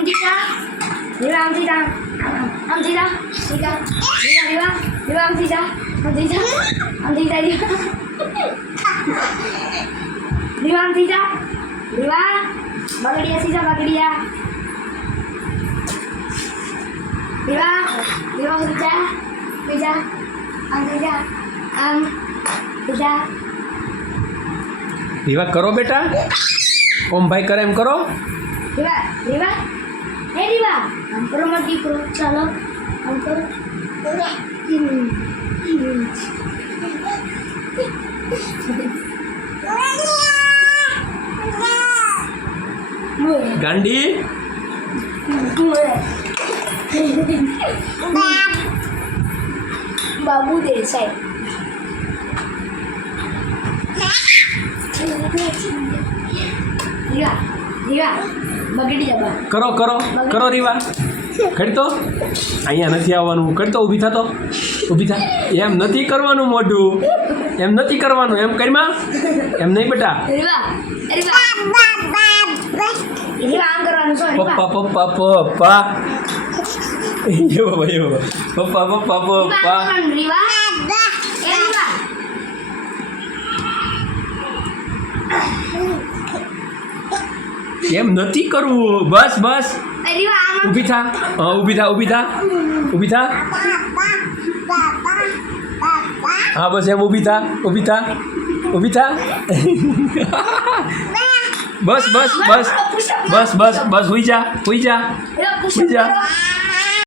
સીધા રીવા આમ સીધા આમ સીધા સીધા રીવા રીવા આમ સીધા આમ સીધા રીવા રીવા આમ સીધા રીવા બગડિયા સીધા બગડિયા રીવા રીવા સીધા સીધા આમ સીધા આમ સીધા રીવા કરો બેટા ઓમ ભાઈ કરે એમ કરો રીવા રીવા હે રીવા આમ કરો મત દીકરો ચાલો આમ કરો ગાંડી બાબુ દેસાઈ રીવા રીવા બગડી જા કરો કરો કરો રીવા ખડી તો અહીંયા નથી આવવાનું ખડી તો ઊભી થતો ઊભી થા એમ નથી કરવાનું મોઢું એમ નથી કરવાનું એમ કરીમાં એમ નહીં બેટા રીવા રીવા રીવા આમ કરવાનું છો રીવા પપ્પા પપ્પા પપ્પા એવો એવો પપ્પા પપ્પા પપ્પા રીવા એ રીવા એમ નથી કરવું બસ બસ એ રીવા આમ ઊભી થા હા ઊભી થા ઊભી થા ઊભી થા હા બસ એમ ઊભી થા ઊભી થા ઊભી થા બસ બસ બસ બસ બસ બસ હુઈ જા હુઈ જા રીવા પુશ હુઈ જા કરો